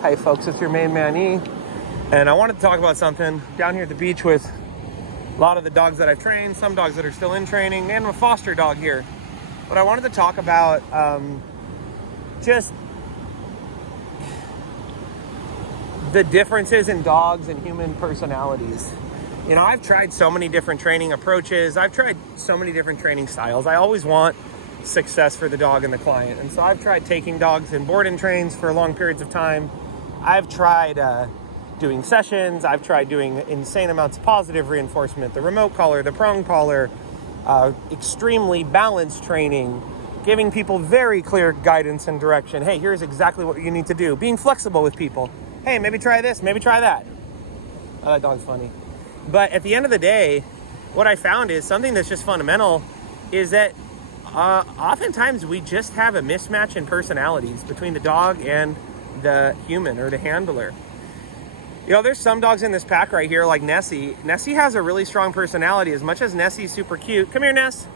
Hi folks, it's your main man E, and I wanted to talk about something down here at the beach with a lot of the dogs that I've trained, some dogs that are still in training, and a foster dog here. But I wanted to talk about just the differences in dogs and human personalities. You know, I've tried so many different training approaches. I've tried so many different training styles. I always want success for the dog and the client. And so I've tried taking dogs in board and trains for long periods of time. I've tried doing sessions. I've tried doing insane amounts of positive reinforcement, the remote collar, the prong collar, extremely balanced training, giving people very clear guidance and direction. Hey, here's exactly what you need to do. Being flexible with people. Hey, maybe try this, maybe try that. Oh, that dog's funny. But at the end of the day, what I found is something that's just fundamental is that oftentimes we just have a mismatch in personalities between the dog and the human or the handler. You know, there's some dogs in this pack right here, like Nessie. Nessie has a really strong personality. As much as Nessie's super cute, come here, Ness.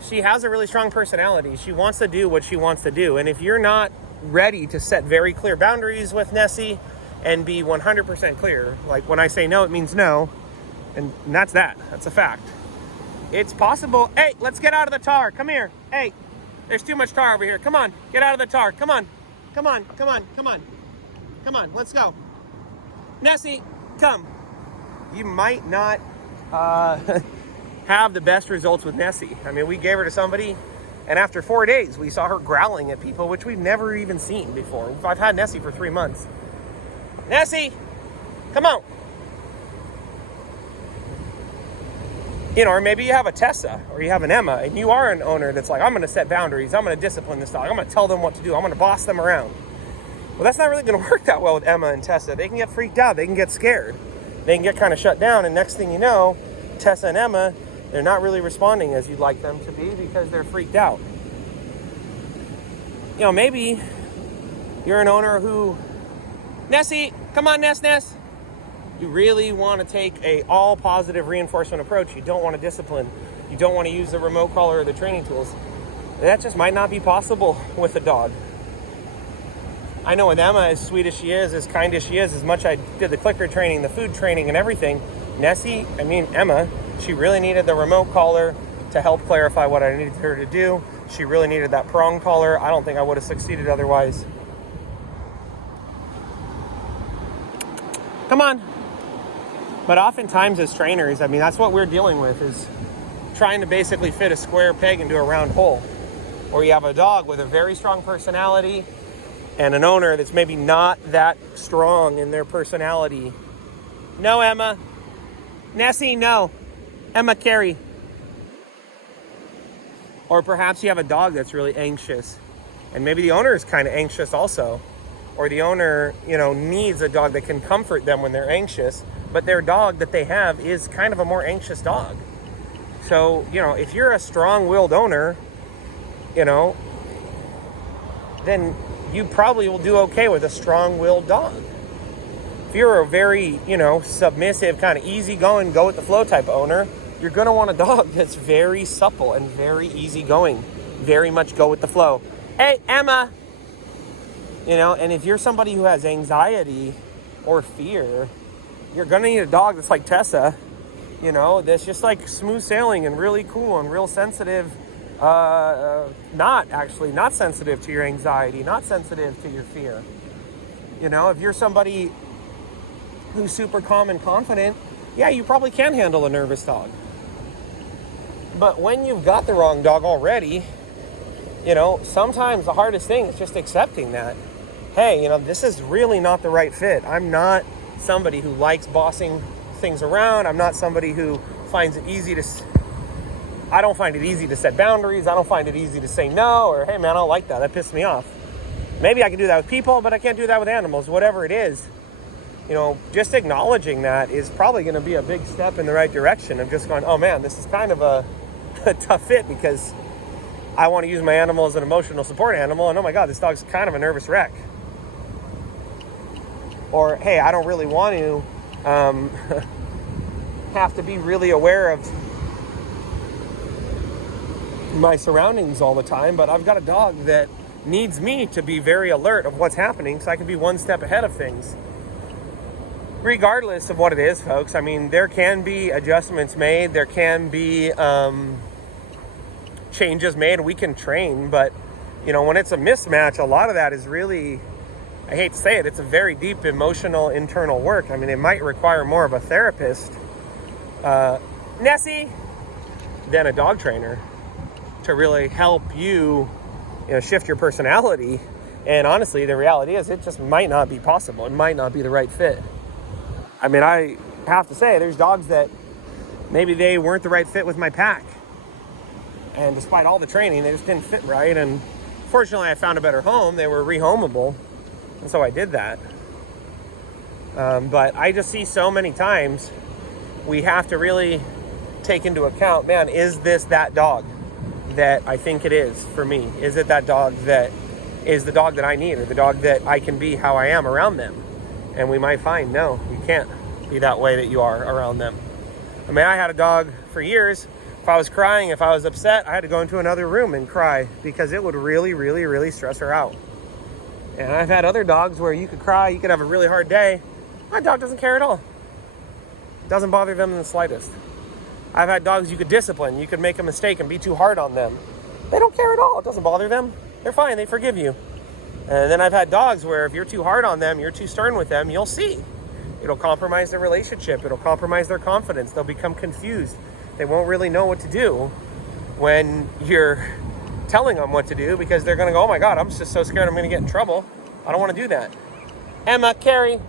She has a really strong personality. She wants to do what she wants to do. And if you're not ready to set very clear boundaries with Nessie and be 100% clear, like when I say no, it means no. And that's that. That's a fact. It's possible. Hey, let's get out of the tar. Come here. Hey, there's too much tar over here. Come on, get out of the tar. Come on. Come on, come on, come on. Come on, let's go. Nessie, come. You might not have the best results with Nessie. I mean, we gave her to somebody, and after 4 days, we saw her growling at people, which we've never even seen before. I've had Nessie for 3 months. Nessie, come on. You know, or maybe you have a Tessa or you have an Emma, and you are an owner that's like, I'm going to set boundaries. I'm going to discipline this dog. I'm going to tell them what to do. I'm going to boss them around. Well, that's not really going to work that well with Emma and Tessa. They can get freaked out. They can get scared. They can get kind of shut down. And next thing you know, Tessa and Emma, they're not really responding as you'd like them to be because they're freaked out. You know, maybe you're an owner who, Nessie, come on, Ness. You really want to take a all positive reinforcement approach. You don't want to discipline. You don't want to use the remote collar or the training tools. That just might not be possible with a dog. I know with Emma, as sweet as she is, as kind as she is, as much I did the clicker training, the food training and everything, Emma, she really needed the remote collar to help clarify what I needed her to do. She really needed that prong collar. I don't think I would have succeeded otherwise. Come on. But oftentimes as trainers, I mean, that's what we're dealing with, is trying to basically fit a square peg into a round hole. Or you have a dog with a very strong personality and an owner that's maybe not that strong in their personality. No, Emma. Nessie, no. Emma, carry. Or perhaps you have a dog that's really anxious, and maybe the owner is kind of anxious also. Or the owner, you know, needs a dog that can comfort them when they're anxious, but their dog that they have is kind of a more anxious dog. So, you know, if you're a strong-willed owner, you know, then you probably will do okay with a strong-willed dog. If you're a very, you know, submissive, kind of easygoing, go-with-the-flow type of owner, you're going to want a dog that's very supple and very easygoing, very much go with the flow. Hey, Emma! You know, and if you're somebody who has anxiety or fear, you're going to need a dog that's like Tessa, you know, that's just like smooth sailing and really cool and real sensitive. Not sensitive to your anxiety, not sensitive to your fear. You know, if you're somebody who's super calm and confident, yeah, you probably can handle a nervous dog. But when you've got the wrong dog already, you know, sometimes the hardest thing is just accepting that, hey, you know, this is really not the right fit. I'm not somebody who likes bossing things around. I'm not somebody who finds it easy to... I don't find it easy to set boundaries. I don't find it easy to say no, or, hey, man, I don't like that. That pissed me off. Maybe I can do that with people, but I can't do that with animals. Whatever it is, you know, just acknowledging that is probably going to be a big step in the right direction of just going, oh, man, this is kind of a tough fit because I want to use my animal as an emotional support animal, and oh, my God, this dog's kind of a nervous wreck. Or, hey, I don't really want to have to be really aware of my surroundings all the time, but I've got a dog that needs me to be very alert of what's happening so I can be one step ahead of things. Regardless of what it is, folks, I mean, there can be adjustments made, there can be changes made, we can train, but, you know, when it's a mismatch, a lot of that is really, I hate to say it, it's a very deep emotional internal work. I mean, it might require more of a therapist, Nessie, than a dog trainer to really help you, you know, shift your personality. And honestly, the reality is it just might not be possible. It might not be the right fit. I mean, I have to say, there's dogs that maybe they weren't the right fit with my pack. And despite all the training, they just didn't fit right. And fortunately, I found a better home. They were rehomable. And so I did that. But I just see so many times we have to really take into account, man, is this that dog that I think it is for me? Is it that dog that is the dog that I need, or the dog that I can be how I am around them? And we might find, no, you can't be that way that you are around them. I mean, I had a dog for years. If I was crying, if I was upset, I had to go into another room and cry because it would really, really, really stress her out. And I've had other dogs where you could cry, you could have a really hard day. My dog doesn't care at all. Doesn't bother them in the slightest. I've had dogs you could discipline. You could make a mistake and be too hard on them. They don't care at all. It doesn't bother them. They're fine. They forgive you. And then I've had dogs where if you're too hard on them, you're too stern with them, you'll see. It'll compromise their relationship. It'll compromise their confidence. They'll become confused. They won't really know what to do when you're telling them what to do, because they're going to go, oh my God, I'm just so scared I'm going to get in trouble. I don't want to do that. Emma, Carrie.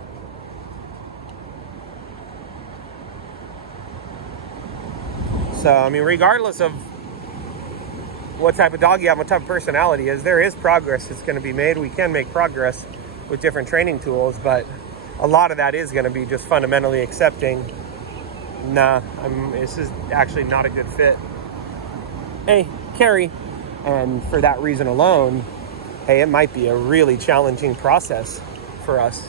So, I mean, regardless of what type of dog you have, what type of personality is, there is progress that's going to be made. We can make progress with different training tools, but a lot of that is going to be just fundamentally accepting, nah, this is actually not a good fit. Hey, Carrie. And for that reason alone, hey, it might be a really challenging process for us.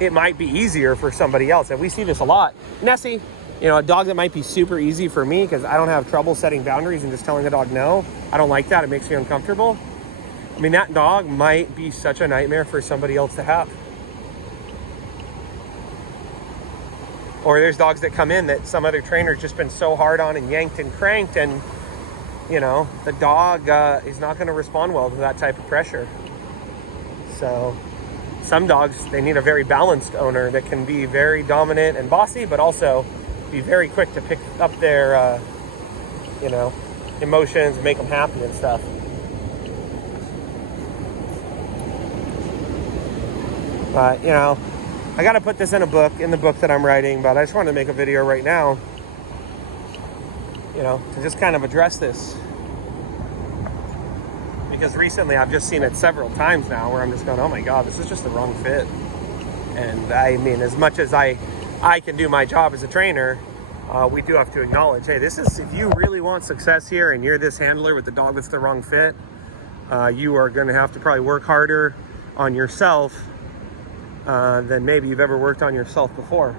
It might be easier for somebody else. And we see this a lot. Nessie, you know, a dog that might be super easy for me because I don't have trouble setting boundaries and just telling the dog no. I don't like that. It makes me uncomfortable. I mean, that dog might be such a nightmare for somebody else to have. Or there's dogs that come in that some other trainer's just been so hard on and yanked and cranked, and, you know, the dog is not going to respond well to that type of pressure. So some dogs, they need a very balanced owner that can be very dominant and bossy, but also be very quick to pick up their, you know, emotions and make them happy and stuff. But, you know, I got to put this in the book that I'm writing, but I just wanted to make a video right now, you know, to just kind of address this. Because recently I've just seen it several times now where I'm just going, oh my God, this is just the wrong fit. And I mean, as much as I can do my job as a trainer, we do have to acknowledge, hey, this is, if you really want success here and you're this handler with the dog that's the wrong fit, you are going to have to probably work harder on yourself than maybe you've ever worked on yourself before.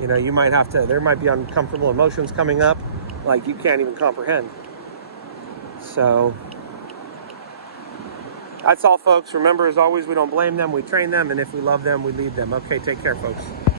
You know, you might have to, there might be uncomfortable emotions coming up like you can't even comprehend. So that's all, folks. Remember, as always, we don't blame them, we train them, and if we love them, we lead them. Okay, take care, folks.